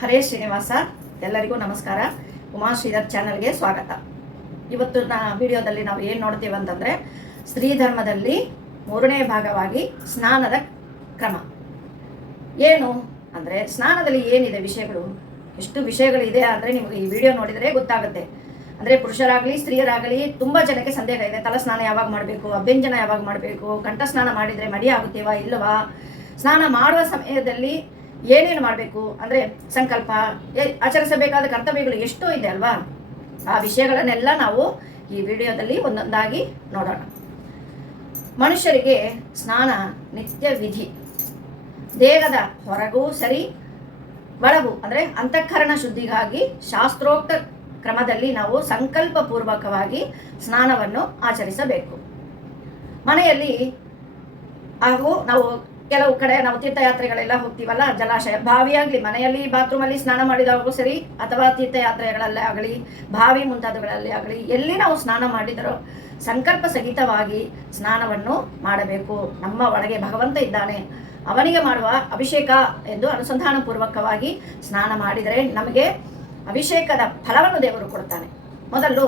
ಹರೇ ಶ್ರೀನಿವಾಸ, ಎಲ್ಲರಿಗೂ ನಮಸ್ಕಾರ. ಉಮಾ ಶ್ರೀಧರ್ ಚಾನಲ್ಗೆ ಸ್ವಾಗತ. ಇವತ್ತು ನಾ ವಿಡಿಯೋದಲ್ಲಿ ನಾವು ಏನು ನೋಡ್ತೀವಿ ಅಂತಂದರೆ, ಸ್ತ್ರೀ ಧರ್ಮದಲ್ಲಿ ಮೂರನೇ ಭಾಗವಾಗಿ ಸ್ನಾನದ ಕ್ರಮ. ಏನು ಅಂದರೆ, ಸ್ನಾನದಲ್ಲಿ ಏನಿದೆ ವಿಷಯಗಳು? ಎಷ್ಟು ವಿಷಯಗಳಿದೆ ಅಂದರೆ ನಿಮಗೆ ಈ ವಿಡಿಯೋ ನೋಡಿದರೆ ಗೊತ್ತಾಗುತ್ತೆ. ಅಂದರೆ ಪುರುಷರಾಗಲಿ, ಸ್ತ್ರೀಯರಾಗಲಿ ತುಂಬ ಜನಕ್ಕೆ ಸಂದೇಹ ಇದೆ. ತಲ ಸ್ನಾನ ಯಾವಾಗ ಮಾಡಬೇಕು, ಅಭ್ಯಂಜನ ಯಾವಾಗ ಮಾಡಬೇಕು ಕಂಠಸ್ನಾನ ಮಾಡಿದರೆ ಮಡಿ ಆಗುತ್ತೀವಾ, ಇಲ್ಲವಾ? ಸ್ನಾನ ಮಾಡುವ ಸಮಯದಲ್ಲಿ ಏನೇನು ಮಾಡಬೇಕು? ಅಂದರೆ ಸಂಕಲ್ಪ ಆಚರಿಸಬೇಕಾದ ಕರ್ತವ್ಯಗಳು ಎಷ್ಟೋ ಇದೆ ಅಲ್ವಾ? ಆ ವಿಷಯಗಳನ್ನೆಲ್ಲ ನಾವು ಈ ವಿಡಿಯೋದಲ್ಲಿ ಒಂದೊಂದಾಗಿ ನೋಡೋಣ. ಮನುಷ್ಯರಿಗೆ ಸ್ನಾನ, ನಿತ್ಯ ವಿಧಿ. ದೇಹದ ಹೊರಗೂ ಸರಿ, ಒಳಗು, ಅಂದರೆ ಅಂತಃಕರಣ ಶುದ್ಧಿಗಾಗಿ ಶಾಸ್ತ್ರೋಕ್ತ ಕ್ರಮದಲ್ಲಿ ನಾವು ಸಂಕಲ್ಪ ಪೂರ್ವಕವಾಗಿ ಸ್ನಾನವನ್ನು ಆಚರಿಸಬೇಕು. ಮನೆಯಲ್ಲಿ ಹಾಗೂ ನಾವು ಕೆಲವು ಕಡೆ ನಾವು ತೀರ್ಥಯಾತ್ರೆಗಳೆಲ್ಲ ಹೋಗ್ತೀವಲ್ಲ, ಜಲಾಶಯ ಬಾವಿಯಾಗಲಿ, ಮನೆಯಲ್ಲಿ ಬಾತ್ರೂಮಲ್ಲಿ ಸ್ನಾನ ಮಾಡಿದವರು ಸರಿ, ಅಥವಾ ತೀರ್ಥಯಾತ್ರೆಗಳಲ್ಲೇ ಆಗಲಿ, ಬಾವಿ ಮುಂತಾದವುಗಳಲ್ಲಿ ಆಗಲಿ, ಎಲ್ಲಿ ನಾವು ಸ್ನಾನ ಮಾಡಿದರೂ ಸಂಕಲ್ಪ ಸಹಿತವಾಗಿ ಸ್ನಾನವನ್ನು ಮಾಡಬೇಕು. ನಮ್ಮ ಒಳಗೆ ಭಗವಂತ ಇದ್ದಾನೆ. ಅವನಿಗೆ ಮಾಡುವ ಅಭಿಷೇಕ ಎಂದು ಅನುಸಂಧಾನ ಪೂರ್ವಕವಾಗಿ ಸ್ನಾನ ಮಾಡಿದರೆ ನಮಗೆ ಅಭಿಷೇಕದ ಫಲವನ್ನು ದೇವರು ಕೊಡ್ತಾನೆ. ಮೊದಲು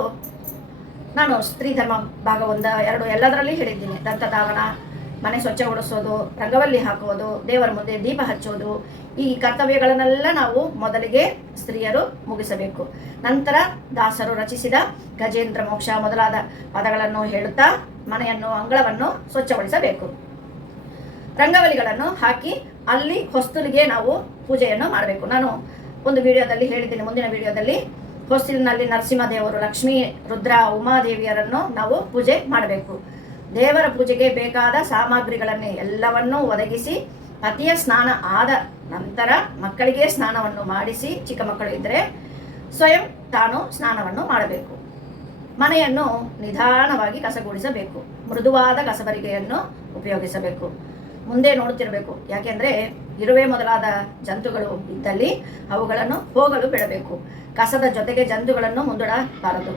ನಾನು ಸ್ತ್ರೀ ಧರ್ಮ ಭಾಗ ಒಂದ, ಎರಡು ಎಲ್ಲದರಲ್ಲಿ ಹೇಳಿದ್ದೀನಿ. ದಂತಧಾವನ ಮನೆ ಸ್ವಚ್ಛಗೊಳಿಸೋದು, ರಂಗವಲ್ಲಿ ಹಾಕುವುದು, ದೇವರ ಮುಂದೆ ದೀಪ ಹಚ್ಚೋದು, ಈ ಕರ್ತವ್ಯಗಳನ್ನೆಲ್ಲ ನಾವು ಮೊದಲಿಗೆ ಸ್ತ್ರೀಯರು ಮುಗಿಸಬೇಕು. ನಂತರ ದಾಸರು ರಚಿಸಿದ ಗಜೇಂದ್ರ ಮೋಕ್ಷ ಮೊದಲಾದ ಪದಗಳನ್ನು ಹೇಳುತ್ತಾ ಮನೆಯನ್ನು, ಅಂಗಳವನ್ನು ಸ್ವಚ್ಛಗೊಳಿಸಬೇಕು. ರಂಗವಲಿಗಳನ್ನು ಹಾಕಿ ಅಲ್ಲಿ ಹೊಸ್ತಲಿಗೆ ನಾವು ಪೂಜೆಯನ್ನು ಮಾಡಬೇಕು. ನಾನು ಒಂದು ವಿಡಿಯೋದಲ್ಲಿ ಹೇಳಿದ್ದೇನೆ, ಮುಂದಿನ ವಿಡಿಯೋದಲ್ಲಿ ಹೊಸ್ತಿಲಿನಲ್ಲಿ ನರಸಿಂಹದೇವರು ಲಕ್ಷ್ಮೀ, ರುದ್ರ, ಉಮಾದೇವಿಯರನ್ನು ನಾವು ಪೂಜೆ ಮಾಡಬೇಕು. ದೇವರ ಪೂಜೆಗೆ ಬೇಕಾದ ಸಾಮಗ್ರಿಗಳನ್ನೇ ಎಲ್ಲವನ್ನೂ ಒದಗಿಸಿ, ಪತಿಯ ಸ್ನಾನ ಆದ ನಂತರ ಮಕ್ಕಳಿಗೆ ಸ್ನಾನವನ್ನು ಮಾಡಿಸಿ, ಚಿಕ್ಕ ಮಕ್ಕಳು ಇದ್ದರೆ ಸ್ವಯಂ ತಾನು ಸ್ನಾನವನ್ನು ಮಾಡಬೇಕು. ಮನೆಯನ್ನು ನಿಧಾನವಾಗಿ ಕಸಗೂಡಿಸಬೇಕು. ಮೃದುವಾದ ಕಸಬರಿಗೆಯನ್ನು ಉಪಯೋಗಿಸಬೇಕು. ಮುಂದೆ ನೋಡುತ್ತಿರಬೇಕು. ಯಾಕೆಂದರೆ ಇರುವೆ ಮೊದಲಾದ ಜಂತುಗಳು ಇದ್ದಲ್ಲಿ ಅವುಗಳನ್ನು ಹೋಗಲು ಬಿಡಬೇಕು. ಕಸದ ಜೊತೆಗೆ ಜಂತುಗಳನ್ನು ಮುಂದೂಡಬಾರದು.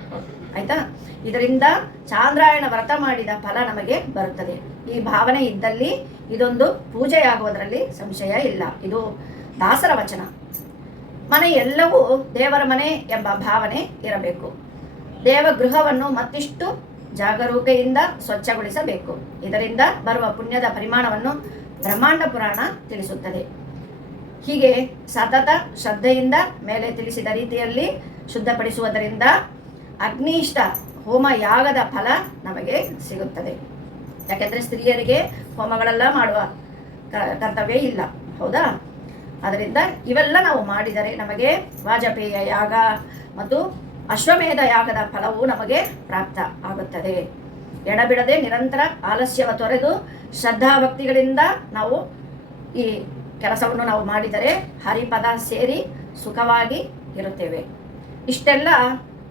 ಆಯ್ತಾ? ಇದರಿಂದ ಚಾಂದ್ರಾಯಣ ವ್ರತ ಮಾಡಿದ ಫಲ ನಮಗೆ ಬರುತ್ತದೆ. ಈ ಭಾವನೆ ಇದ್ದಲ್ಲಿ ಇದೊಂದು ಪೂಜೆಯಾಗುವುದರಲ್ಲಿ ಸಂಶಯ ಇಲ್ಲ. ಇದು ದಾಸರ ವಚನ. ಮನೆ ಎಲ್ಲವೂ ದೇವರ ಮನೆ ಎಂಬ ಭಾವನೆ ಇರಬೇಕು. ದೇವಗೃಹವನ್ನು ಮತ್ತಿಷ್ಟು ಜಾಗರೂಕೆಯಿಂದ ಸ್ವಚ್ಛಗೊಳಿಸಬೇಕು. ಇದರಿಂದ ಬರುವ ಪುಣ್ಯದ ಪರಿಮಾಣವನ್ನು ಬ್ರಹ್ಮಾಂಡ ಪುರಾಣ ತಿಳಿಸುತ್ತದೆ. ಹೀಗೆ ಸತತ ಶ್ರದ್ಧೆಯಿಂದ ಮೇಲೆ ತಿಳಿಸಿದ ರೀತಿಯಲ್ಲಿ ಶುದ್ಧಪಡಿಸುವುದರಿಂದ ಅಗ್ನಿಷ್ಠ ಹೋಮ ಯಾಗದ ಫಲ ನಮಗೆ ಸಿಗುತ್ತದೆ. ಯಾಕೆಂದರೆ ಸ್ತ್ರೀಯರಿಗೆ ಹೋಮಗಳೆಲ್ಲ ಮಾಡುವ ಕರ್ತವ್ಯ ಇಲ್ಲ. ಹೌದಾ? ಅದರಿಂದ ಇವೆಲ್ಲ ನಾವು ಮಾಡಿದರೆ ನಮಗೆ ವಾಜಪೇಯ ಯಾಗ ಮತ್ತು ಅಶ್ವಮೇಧ ಯಾಗದ ಫಲವು ನಮಗೆ ಪ್ರಾಪ್ತ ಆಗುತ್ತದೆ. ಎಡಬಿಡದೆ ನಿರಂತರ ಆಲಸ್ಯವ ತೊರೆದು ಶ್ರದ್ಧಾಭಕ್ತಿಗಳಿಂದ ನಾವು ಈ ಕೆಲಸವನ್ನು ನಾವು ಮಾಡಿದರೆ ಹರಿಪದ ಸೇರಿ ಸುಖವಾಗಿ ಇರುತ್ತೇವೆ. ಇಷ್ಟೆಲ್ಲ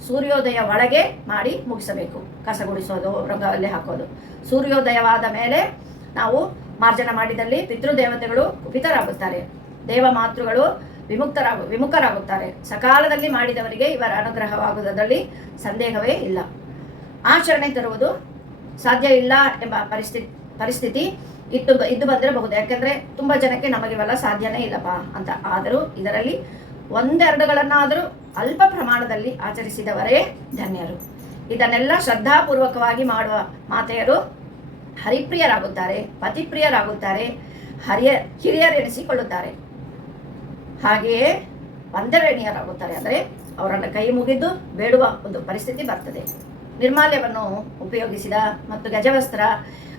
ಸೂರ್ಯೋದಯ ಒಳಗೆ ಮಾಡಿ ಮುಗಿಸಬೇಕು. ಕಸ ಗುಡಿಸೋದು ರಂಗವಲ್ಲಿ ಹಾಕೋದು. ಸೂರ್ಯೋದಯವಾದ ಮೇಲೆ ನಾವು ಮಾರ್ಜನ ಮಾಡಿದಲ್ಲಿ ಪಿತೃದೇವತೆಗಳು ಕುಪಿತರಾಗುತ್ತಾರೆ. ದೇವ ಮಾತೃಗಳು ವಿಮುಕ್ತರಾಗು ವಿಮುಖರಾಗುತ್ತಾರೆ. ಸಕಾಲದಲ್ಲಿ ಮಾಡಿದವರಿಗೆ ಇವರ ಅನುಗ್ರಹವಾಗುವುದರಲ್ಲಿ ಸಂದೇಹವೇ ಇಲ್ಲ. ಆಚರಣೆ ತರುವುದು ಸಾಧ್ಯ ಇಲ್ಲ ಎಂಬ ಪರಿಸ್ಥಿತಿ ಪರಿಸ್ಥಿತಿ ಇತ್ತು ಇದ್ದು ಬಂದಿರಬಹುದು. ಯಾಕೆಂದ್ರೆ ತುಂಬಾ ಜನಕ್ಕೆ ನಮಗಿವೆಲ್ಲ ಸಾಧ್ಯನೇ ಇಲ್ಲಪ್ಪ ಅಂತ. ಆದರೂ ಇದರಲ್ಲಿ ಒಂದೆರಡುಗಳನ್ನಾದರೂ ಅಲ್ಪ ಪ್ರಮಾಣದಲ್ಲಿ ಆಚರಿಸಿದವರೇ ಧನ್ಯರು. ಇದನ್ನೆಲ್ಲ ಶ್ರದ್ಧಾಪೂರ್ವಕವಾಗಿ ಮಾಡುವ ಮಾತೆಯರು ಹರಿಪ್ರಿಯರಾಗುತ್ತಾರೆ, ಪತಿಪ್ರಿಯರಾಗುತ್ತಾರೆ, ಹರಿಯ, ಹಿರಿಯರೆನಿಸಿಕೊಳ್ಳುತ್ತಾರೆ. ಹಾಗೆಯೇ ವಂದರಣೀಯರಾಗುತ್ತಾರೆ ಅಂದರೆ ಅವರನ್ನು ಕೈ ಮುಗಿದು ಬೇಡುವ ಒಂದು ಪರಿಸ್ಥಿತಿ ಬರ್ತದೆ. ನಿರ್ಮಾಲ್ಯವನ್ನು ಉಪಯೋಗಿಸಿದ ಮತ್ತು ಗಜವಸ್ತ್ರ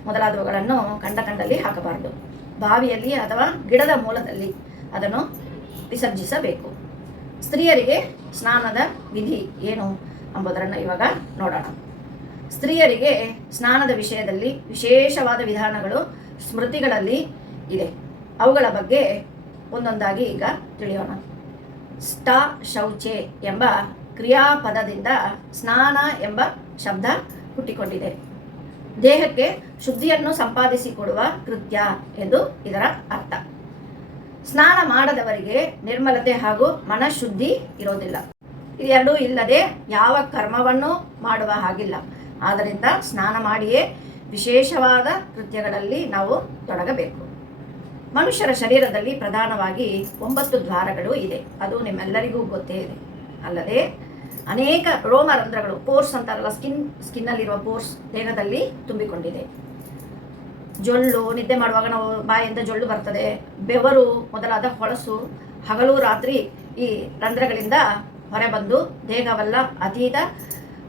ಮೊದಲಾದವುಗಳನ್ನು ಕಂಡ ಕಂಡಲ್ಲಿ ಹಾಕಬಾರದು. ಬಾವಿಯಲ್ಲಿ ಅಥವಾ ಗಿಡದ ಮೂಲದಲ್ಲಿ ಅದನ್ನು ವಿಸರ್ಜಿಸಬೇಕು. ಸ್ತ್ರೀಯರಿಗೆ ಸ್ನಾನದ ವಿಧಿ ಏನು ಎಂಬುದನ್ನು ಇವಾಗ ನೋಡೋಣ. ಸ್ತ್ರೀಯರಿಗೆ ಸ್ನಾನದ ವಿಷಯದಲ್ಲಿ ವಿಶೇಷವಾದ ವಿಧಾನಗಳು, ಸ್ಮೃತಿಗಳಲ್ಲಿ ಇದೆ. ಅವುಗಳ ಬಗ್ಗೆ ಒಂದೊಂದಾಗಿ ಈಗ ತಿಳಿಯೋಣ. ಸ್ಟ ಶೌಚೆ ಎಂಬ ಕ್ರಿಯಾಪದದಿಂದ ಸ್ನಾನ ಎಂಬ ಶಬ್ದ ಹುಟ್ಟಿಕೊಂಡಿದೆ. ದೇಹಕ್ಕೆ ಶುದ್ಧಿಯನ್ನು ಸಂಪಾದಿಸಿಕೊಡುವ ಕೃತ್ಯ ಎಂದು ಇದರ ಅರ್ಥ. ಸ್ನಾನ ಮಾಡದವರಿಗೆ ನಿರ್ಮಲತೆ ಹಾಗೂ ಮನಃಶುದ್ಧಿ ಇರೋದಿಲ್ಲ. ಇದೆರಡೂ ಇಲ್ಲದೆ ಯಾವ ಕರ್ಮವನ್ನು ಮಾಡುವ ಹಾಗಿಲ್ಲ. ಆದ್ದರಿಂದ ಸ್ನಾನ ಮಾಡಿಯೇ ವಿಶೇಷವಾದ ಕೃತ್ಯಗಳಲ್ಲಿ ನಾವು ತೊಡಗಬೇಕು. ಮನುಷ್ಯರ ಶರೀರದಲ್ಲಿ ಪ್ರಧಾನವಾಗಿ ಒಂಬತ್ತು ದ್ವಾರಗಳು ಇದೆ. ಅದು ನಿಮ್ಮೆಲ್ಲರಿಗೂ ಗೊತ್ತೇ ಇದೆ. ಅಲ್ಲದೆ ಅನೇಕ ರೋಮರಂಧ್ರಗಳು ಪೋರ್ಸ್ ಅಂತಾರಲ್ಲ, ಸ್ಕಿನ್, ಸ್ಕಿನ್ನಲ್ಲಿರುವ ಪೋರ್ಸ್ ದೇಹದಲ್ಲಿ ತುಂಬಿಕೊಂಡಿದೆ. ಜೊಳ್ಳು, ನಿದ್ದೆ ಮಾಡುವಾಗ ನಾವು ಬಾಯಿಂದ ಜೊಳ್ಳು ಬರ್ತದೆ. ಬೆವರು ಮೊದಲಾದ ಹೊಳಸು, ಹಗಲು ರಾತ್ರಿ ಈ ರಂಧ್ರಗಳಿಂದ ಹೊರಬಂದು ದೇಹವೆಲ್ಲ ಅತೀತ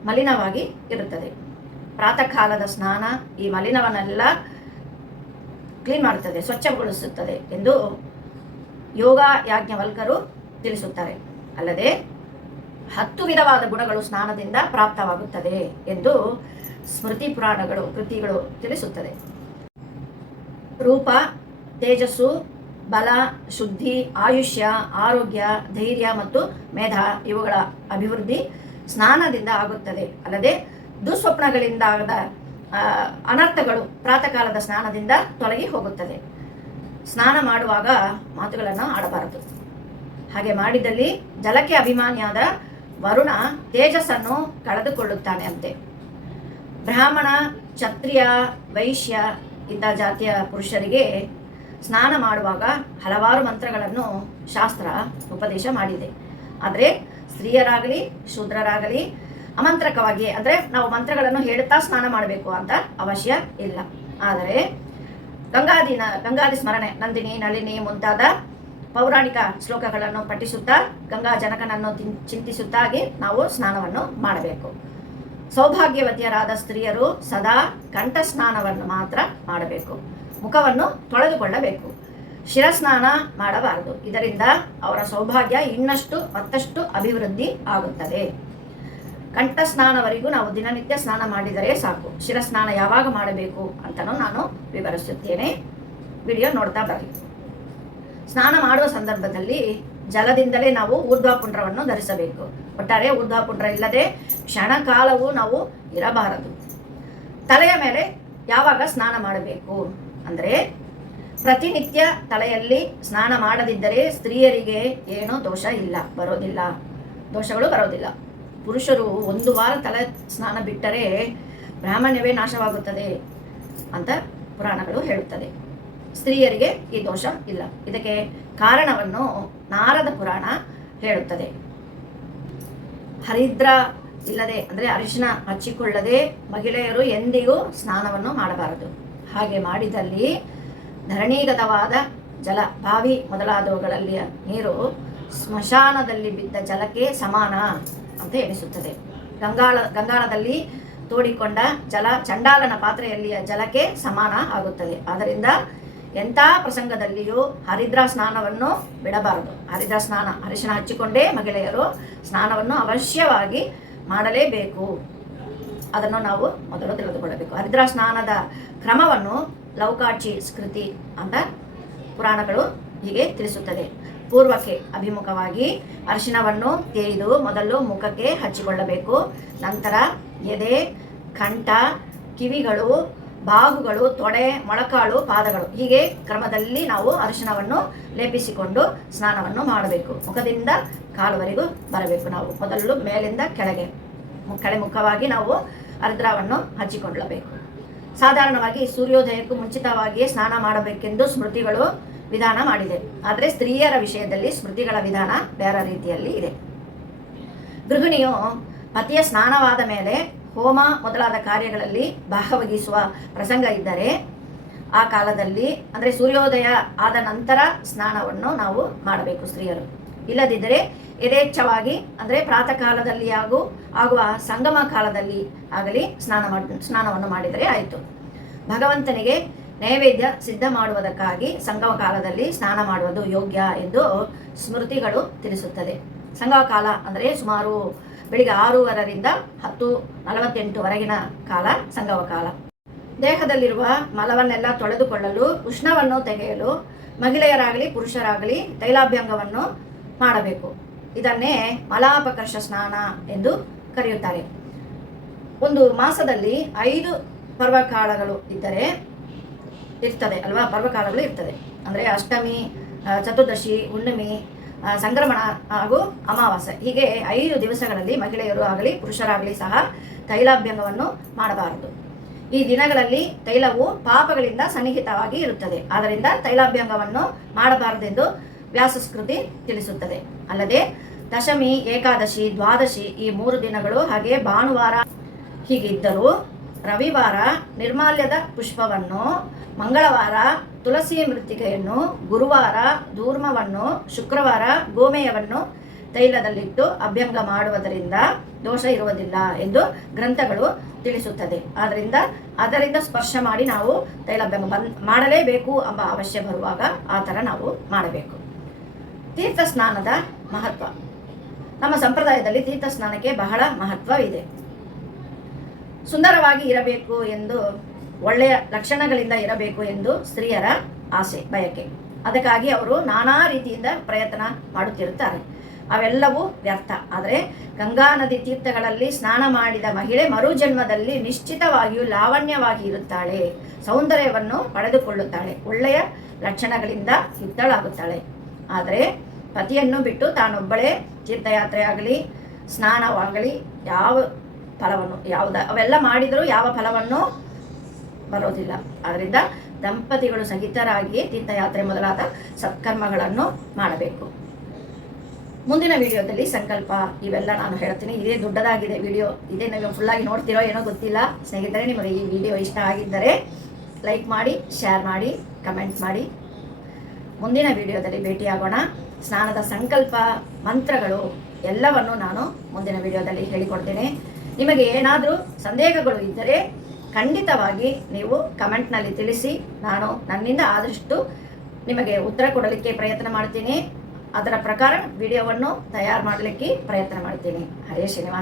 ಮಲಿನವಾಗಿ ಇರುತ್ತದೆ. ಪ್ರಾತಃ ಕಾಲದ ಸ್ನಾನ ಈ ಮಲಿನವನ್ನೆಲ್ಲ ಕ್ಲೀನ್ ಮಾಡುತ್ತದೆ, ಸ್ವಚ್ಛಗೊಳಿಸುತ್ತದೆ ಎಂದು ಯೋಗ ಯಾಜ್ಞವಲ್ಕರು ತಿಳಿಸುತ್ತಾರೆ. ಅಲ್ಲದೆ ಹತ್ತು ವಿಧವಾದ ಗುಣಗಳು ಸ್ನಾನದಿಂದ ಪ್ರಾಪ್ತವಾಗುತ್ತದೆ ಎಂದು ಸ್ಮೃತಿ ಪುರಾಣಗಳು, ಕೃತಿಗಳು ತಿಳಿಸುತ್ತದೆ. ರೂಪ, ತೇಜಸ್ಸು, ಬಲ, ಶುದ್ಧಿ, ಆಯುಷ್ಯ, ಆರೋಗ್ಯ, ಧೈರ್ಯ ಮತ್ತು ಮೇಧ ಇವುಗಳ ಅಭಿವೃದ್ಧಿ ಸ್ನಾನದಿಂದ ಆಗುತ್ತದೆ. ಅಲ್ಲದೆ ದುಸ್ವಪ್ನಗಳಿಂದ ಆದ ಅನರ್ಥಗಳು ಪ್ರಾತಃಕಾಲದ ಸ್ನಾನದಿಂದ ತೊಲಗಿ ಹೋಗುತ್ತದೆ. ಸ್ನಾನ ಮಾಡುವಾಗ ಮಾತುಗಳನ್ನು ಆಡಬಾರದು. ಹಾಗೆ ಮಾಡಿದಲ್ಲಿ ಜಲಕ್ಕೆ ಅಭಿಮಾನಿಯಾದ ವರುಣ ತೇಜಸ್ಸನ್ನು ಕಳೆದುಕೊಳ್ಳುತ್ತಾನೆ ಅಂತೆ. ಬ್ರಾಹ್ಮಣ, ಕ್ಷತ್ರಿಯ, ವೈಶ್ಯ ಇಂಥ ಜಾತಿಯ ಪುರುಷರಿಗೆ ಸ್ನಾನ ಮಾಡುವಾಗ ಹಲವಾರು ಮಂತ್ರಗಳನ್ನು ಶಾಸ್ತ್ರ ಉಪದೇಶ ಮಾಡಿದೆ. ಆದರೆ ಸ್ತ್ರೀಯರಾಗಲಿ, ಶೂದ್ರರಾಗಲಿ ಅಮಂತ್ರಕವಾಗಿ, ಅಂದರೆ ನಾವು ಮಂತ್ರಗಳನ್ನು ಹೇಳುತ್ತಾ ಸ್ನಾನ ಮಾಡಬೇಕು ಅಂತ ಅವಶ್ಯ ಇಲ್ಲ. ಆದರೆ ಗಂಗಾದಿನ, ಗಂಗಾದಿ ಸ್ಮರಣೆ, ನಂದಿನಿ, ನಳಿನಿ ಮುಂತಾದ ಪೌರಾಣಿಕ ಶ್ಲೋಕಗಳನ್ನು ಪಠಿಸುತ್ತಾ, ಗಂಗಾ ಜನಕನನ್ನು ಚಿಂತಿಸುತ್ತಾಗಿ ನಾವು ಸ್ನಾನವನ್ನು ಮಾಡಬೇಕು. ಸೌಭಾಗ್ಯವತಿಯರಾದ ಸ್ತ್ರೀಯರು ಸದಾ ಕಂಠಸ್ನಾನವನ್ನು ಮಾತ್ರ ಮಾಡಬೇಕು. ಮುಖವನ್ನು ತೊಳೆದುಕೊಳ್ಳಬೇಕು. ಶಿರಸ್ನಾನ ಮಾಡಬಾರದು. ಇದರಿಂದ ಅವರ ಸೌಭಾಗ್ಯ ಇನ್ನಷ್ಟು ಮತ್ತಷ್ಟು ಅಭಿವೃದ್ಧಿ ಆಗುತ್ತದೆ. ಕಂಠಸ್ನಾನವರೆಗೂ ನಾವು ದಿನನಿತ್ಯ ಸ್ನಾನ ಮಾಡಿದರೆ ಸಾಕು. ಶಿರಸ್ನಾನ ಯಾವಾಗ ಮಾಡಬೇಕು ಅಂತಲೂ ನಾನು ವಿವರಿಸುತ್ತೇನೆ. ವಿಡಿಯೋ ನೋಡ್ತಾ ಬರಲಿ ಸ್ನಾನ ಮಾಡುವ ಸಂದರ್ಭದಲ್ಲಿ ಜಲದಿಂದಲೇ ನಾವು ಊರ್ಧ್ವಪುಂಡ್ರವನ್ನು ಧರಿಸಬೇಕು. ಒಟ್ಟಾರೆ ಊರ್ಧ್ವಪುಂಡ್ರ ಇಲ್ಲದೆ ಕ್ಷಣಕಾಲವೂ ನಾವು ಇರಬಾರದು. ತಲೆಯ ಮೇಲೆ ಯಾವಾಗ ಸ್ನಾನ ಮಾಡಬೇಕು? ಅಂದರೆ ಪ್ರತಿನಿತ್ಯ ತಲೆಯಲ್ಲಿ ಸ್ನಾನ ಮಾಡದಿದ್ದರೆ ಸ್ತ್ರೀಯರಿಗೆ ಏನೂ ದೋಷ ಇಲ್ಲ, ಬರೋದಿಲ್ಲ. ದೋಷಗಳು ಬರೋದಿಲ್ಲ. ಪುರುಷರು ಒಂದು ವಾರ ತಲೆ ಸ್ನಾನ ಬಿಟ್ಟರೆ ಬ್ರಾಹ್ಮಣ್ಯವೇ ನಾಶವಾಗುತ್ತದೆ ಅಂತ ಪುರಾಣಗಳು ಹೇಳುತ್ತದೆ. ಸ್ತ್ರೀಯರಿಗೆ ಈ ದೋಷ ಇಲ್ಲ. ಇದಕ್ಕೆ ಕಾರಣವನ್ನು ನಾರದ ಪುರಾಣ ಹೇಳುತ್ತದೆ. ಹರಿದ್ರ ಇಲ್ಲದೆ ಅಂದರೆ ಅರಿಶಿನ ಹಚ್ಚಿಕೊಳ್ಳದೆ ಮಹಿಳೆಯರು ಎಂದಿಗೂ ಸ್ನಾನವನ್ನು ಮಾಡಬಾರದು. ಹಾಗೆ ಮಾಡಿದಲ್ಲಿ ಧರಣೀಗತವಾದ ಜಲ, ಬಾವಿ ಮೊದಲಾದವುಗಳಲ್ಲಿ ನೀರು ಸ್ಮಶಾನದಲ್ಲಿ ಬಿದ್ದ ಜಲಕ್ಕೆ ಸಮಾನ ಅಂತ ಎನಿಸುತ್ತದೆ. ಗಂಗಾಳ, ಗಂಗಾಳದಲ್ಲಿ ತೋಡಿಕೊಂಡ ಜಲ, ಚಂಡಾಲನ ಪಾತ್ರೆಯಲ್ಲಿಯ ಜಲಕ್ಕೆ ಸಮಾನ ಆಗುತ್ತದೆ. ಆದ್ದರಿಂದ ಎಂಥ ಪ್ರಸಂಗದಲ್ಲಿಯೂ ಹರಿದ್ರ ಸ್ನಾನವನ್ನು ಬಿಡಬಾರದು. ಹರಿದ್ರ ಸ್ನಾನ, ಅರಿಶಿನ ಹಚ್ಚಿಕೊಂಡೇ ಮಹಿಳೆಯರು ಸ್ನಾನವನ್ನು ಅವಶ್ಯವಾಗಿ ಮಾಡಲೇಬೇಕು. ಅದನ್ನು ನಾವು ಮೊದಲು ತಿಳಿದುಕೊಳ್ಳಬೇಕು. ಹರಿದ್ರ ಸ್ನಾನದ ಕ್ರಮವನ್ನು ಲೌಕಾಚಿ ಸ್ಕೃತಿ ಅಂತ ಪುರಾಣಗಳು ಹೀಗೆ ತಿಳಿಸುತ್ತದೆ. ಪೂರ್ವಕ್ಕೆ ಅಭಿಮುಖವಾಗಿ ಅರಿಶಿಣವನ್ನು ತೇಯ್ದು ಮೊದಲು ಮುಖಕ್ಕೆ ಹಚ್ಚಿಕೊಳ್ಳಬೇಕು. ನಂತರ ಎದೆ, ಕಂಠ, ಕಿವಿಗಳು ಬಾಹುಗಳು, ತೊಡೆ, ಮೊಳಕಾಳು, ಪಾದಗಳು. ಹೀಗೆ ಕ್ರಮದಲ್ಲಿ ನಾವು ಅರಿಶಿನವನ್ನು ಲೇಪಿಸಿಕೊಂಡು ಸ್ನಾನವನ್ನು ಮಾಡಬೇಕು. ಮುಖದಿಂದ ಕಾಲುವರೆಗೂ ಬರಬೇಕು ನಾವು. ಮೊದಲು ಮೇಲಿಂದ ಕೆಳಗೆ ಕೆಳ ಮುಖವಾಗಿ ನಾವು ಅರ್ದ್ರವನ್ನು ಹಚ್ಚಿಕೊಳ್ಳಬೇಕು. ಸಾಧಾರಣವಾಗಿ ಸೂರ್ಯೋದಯಕ್ಕೂ ಮುಂಚಿತವಾಗಿಯೇ ಸ್ನಾನ ಮಾಡಬೇಕೆಂದು ಸ್ಮೃತಿಗಳು ವಿಧಾನ ಮಾಡಿದೆ. ಆದರೆ ಸ್ತ್ರೀಯರ ವಿಷಯದಲ್ಲಿ ಸ್ಮೃತಿಗಳ ವಿಧಾನ ಬೇರೆ ರೀತಿಯಲ್ಲಿ ಇದೆ. ಗೃಹಿಣಿಯು ಪತಿಯ ಸ್ನಾನವಾದ ಮೇಲೆ ಹೋಮ ಮೊದಲಾದ ಕಾರ್ಯಗಳಲ್ಲಿ ಭಾಗವಹಿಸುವ ಪ್ರಸಂಗ ಇದ್ದರೆ ಆ ಕಾಲದಲ್ಲಿ, ಅಂದರೆ ಸೂರ್ಯೋದಯ ಆದ ನಂತರ ಸ್ನಾನವನ್ನು ನಾವು ಮಾಡಬೇಕು ಸ್ತ್ರೀಯರು. ಇಲ್ಲದಿದ್ದರೆ ಯಥೇಚ್ಛವಾಗಿ, ಅಂದರೆ ಪ್ರಾತಃ ಕಾಲದಲ್ಲಿ ಹಾಗೂ ಆಗುವ ಸಂಗಮ ಕಾಲದಲ್ಲಿ ಆಗಲಿ ಸ್ನಾನ ಮಾಡಿ, ಸ್ನಾನವನ್ನು ಮಾಡಿದರೆ ಆಯಿತು. ಭಗವಂತನಿಗೆ ನೈವೇದ್ಯ ಸಿದ್ಧ ಮಾಡುವುದಕ್ಕಾಗಿ ಸಂಗಮ ಕಾಲದಲ್ಲಿ ಸ್ನಾನ ಮಾಡುವುದು ಯೋಗ್ಯ ಎಂದು ಸ್ಮೃತಿಗಳು ತಿಳಿಸುತ್ತದೆ. ಸಂಗಮ ಕಾಲ ಅಂದರೆ ಸುಮಾರು ಬೆಳಿಗ್ಗೆ ಆರೂವರರಿಂದ ಹತ್ತು ನಲವತ್ತೆಂಟುವರೆಗಿನ ಕಾಲ ಸಂಗವ ಕಾಲ. ದೇಹದಲ್ಲಿರುವ ಮಲವನ್ನೆಲ್ಲ ತೊಳೆದುಕೊಳ್ಳಲು, ಉಷ್ಣವನ್ನು ತೆಗೆಯಲು, ಮಹಿಳೆಯರಾಗಲಿ, ಪುರುಷರಾಗಲಿ ತೈಲಾಭ್ಯಂಗವನ್ನು ಮಾಡಬೇಕು. ಇದನ್ನೇ ಮಲಾಪಕರ್ಷ ಸ್ನಾನ ಎಂದು ಕರೆಯುತ್ತಾರೆ. ಒಂದು ಮಾಸದಲ್ಲಿ ಐದು ಪರ್ವಕಾಲಗಳು ಇದ್ದರೆ ಇರ್ತದೆ, ಅಲ್ವಾ? ಪರ್ವಕಾಲಗಳು ಇರ್ತದೆ. ಅಂದರೆ ಅಷ್ಟಮಿ ಚತುರ್ದಶಿ, ಹುಣ್ಣಿಮೆ ಸಂಕ್ರಮಣ ಹಾಗೂ ಅಮಾವಾಸ್ಯೆ. ಹೀಗೆ ಐದು ದಿವಸಗಳಲ್ಲಿ ಮಹಿಳೆಯರು ಆಗಲಿ, ಪುರುಷರಾಗಲಿ ಸಹ ತೈಲಾಭ್ಯಂಗವನ್ನು ಮಾಡಬಾರದು. ಈ ದಿನಗಳಲ್ಲಿ ತೈಲವು ಪಾಪಗಳಿಂದ ಸನ್ನಿಹಿತವಾಗಿ ಇರುತ್ತದೆ. ಆದ್ದರಿಂದ ತೈಲಾಭ್ಯಂಗವನ್ನು ಮಾಡಬಾರದೆಂದು ವ್ಯಾಸಸ್ಕೃತಿ ತಿಳಿಸುತ್ತದೆ. ಅಲ್ಲದೆ ದಶಮಿ, ಏಕಾದಶಿ, ದ್ವಾದಶಿ ಈ ಮೂರು ದಿನಗಳು ಹಾಗೆ ಭಾನುವಾರ ಹೀಗಿದ್ದರೂ ರವಿವಾರ ನಿರ್ಮಾಲ್ಯದ ಪುಷ್ಪವನ್ನು ಮಂಗಳವಾರ ತುಳಸಿ ಮೃತ್ತಿಕೆಯನ್ನು ಗುರುವಾರ ಧೂರ್ಮವನ್ನು, ಶುಕ್ರವಾರ ಗೋಮಯವನ್ನು ತೈಲದಲ್ಲಿಟ್ಟು ಅಭ್ಯಂಗ ಮಾಡುವುದರಿಂದ ದೋಷ ಇರುವುದಿಲ್ಲ ಎಂದು ಗ್ರಂಥಗಳು ತಿಳಿಸುತ್ತದೆ. ಆದ್ದರಿಂದ ಅದರಿಂದ ಸ್ಪರ್ಶ ಮಾಡಿ ನಾವು ತೈಲಾಭ್ಯಂಗ ಬಂದ್ ಮಾಡಲೇಬೇಕು ಎಂಬ ಅವಶ್ಯ ಬರುವಾಗ ಆ ಥರ ನಾವು ಮಾಡಬೇಕು. ತೀರ್ಥ ಸ್ನಾನದ ಮಹತ್ವ. ನಮ್ಮ ಸಂಪ್ರದಾಯದಲ್ಲಿ ತೀರ್ಥ ಸ್ನಾನಕ್ಕೆ ಬಹಳ ಮಹತ್ವವಿದೆ. ಸುಂದರವಾಗಿ ಇರಬೇಕು ಎಂದು ಒಳ್ಳೆಯ ಲಕ್ಷಣಗಳಿಂದ ಇರಬೇಕು ಎಂದು ಸ್ತ್ರೀಯರ ಆಸೆ, ಬಯಕೆ. ಅದಕ್ಕಾಗಿ ಅವರು ನಾನಾ ರೀತಿಯಿಂದ ಪ್ರಯತ್ನ ಮಾಡುತ್ತಿರುತ್ತಾರೆ. ಅವೆಲ್ಲವೂ ವ್ಯರ್ಥ. ಆದರೆ ಗಂಗಾ ನದಿ ತೀರ್ಥಗಳಲ್ಲಿ ಸ್ನಾನ ಮಾಡಿದ ಮಹಿಳೆ ಮರುಜನ್ಮದಲ್ಲಿ ನಿಶ್ಚಿತವಾಗಿಯೂ ಲಾವಣ್ಯವಾಗಿ ಇರುತ್ತಾಳೆ. ಸೌಂದರ್ಯವನ್ನು ಪಡೆದುಕೊಳ್ಳುತ್ತಾಳೆ. ಒಳ್ಳೆಯ ಲಕ್ಷಣಗಳಿಂದ ಸಿದ್ಧಳಾಗುತ್ತಾಳೆ. ಆದರೆ ಪತಿಯನ್ನು ಬಿಟ್ಟು ತಾನೊಬ್ಬಳೇ ತೀರ್ಥಯಾತ್ರೆ ಆಗಲಿ ಸ್ನಾನವಾಗಲಿ, ಯಾವ ಫಲವನ್ನು, ಯಾವುದ, ಅವೆಲ್ಲ ಮಾಡಿದರೂ ಯಾವ ಫಲವನ್ನು ಬರೋದಿಲ್ಲ. ಆದ್ದರಿಂದ ದಂಪತಿಗಳು ಸಹಿತರಾಗಿ ತೀರ್ಥಯಾತ್ರೆ ಮೊದಲಾದ ಸತ್ಕರ್ಮಗಳನ್ನು ಮಾಡಬೇಕು. ಮುಂದಿನ ವಿಡಿಯೋದಲ್ಲಿ ಸಂಕಲ್ಪ ಇವೆಲ್ಲ ನಾನು ಹೇಳ್ತೀನಿ. ಇದೇ ದೊಡ್ಡದಾಗಿದೆ ವಿಡಿಯೋ. ಇದೇ ನೀವು ಫುಲ್ಲಾಗಿ ನೋಡ್ತಿರೋ ಏನೋ ಗೊತ್ತಿಲ್ಲ. ಸ್ನೇಹಿತರೆ, ನಿಮಗೆ ಈ ವಿಡಿಯೋ ಇಷ್ಟ ಆಗಿದ್ದರೆ ಲೈಕ್ ಮಾಡಿ ಶೇರ್ ಮಾಡಿ ಕಮೆಂಟ್ ಮಾಡಿ. ಮುಂದಿನ ವಿಡಿಯೋದಲ್ಲಿ ಭೇಟಿಯಾಗೋಣ. ಸ್ನಾನದ ಸಂಕಲ್ಪ, ಮಂತ್ರಗಳು ಎಲ್ಲವನ್ನು ನಾನು ಮುಂದಿನ ವಿಡಿಯೋದಲ್ಲಿ ಹೇಳಿಕೊಡ್ತೇನೆ. ನಿಮಗೆ ಏನಾದರೂ ಸಂದೇಹಗಳು ಇದ್ದರೆ ಖಂಡಿತವಾಗಿ ನೀವು ಕಮೆಂಟ್ನಲ್ಲಿ ತಿಳಿಸಿ. ನಾನು ನನ್ನಿಂದ ಆದಷ್ಟು ನಿಮಗೆ ಉತ್ತರ ಕೊಡಲಿಕ್ಕೆ ಪ್ರಯತ್ನ ಮಾಡ್ತೀನಿ. ಅದರ ಪ್ರಕಾರ ವಿಡಿಯೋವನ್ನು ತಯಾರು ಮಾಡಲಿಕ್ಕೆ ಪ್ರಯತ್ನ ಮಾಡ್ತೀನಿ. ಹರೇ ಶ್ರೀನಿವಾಸ.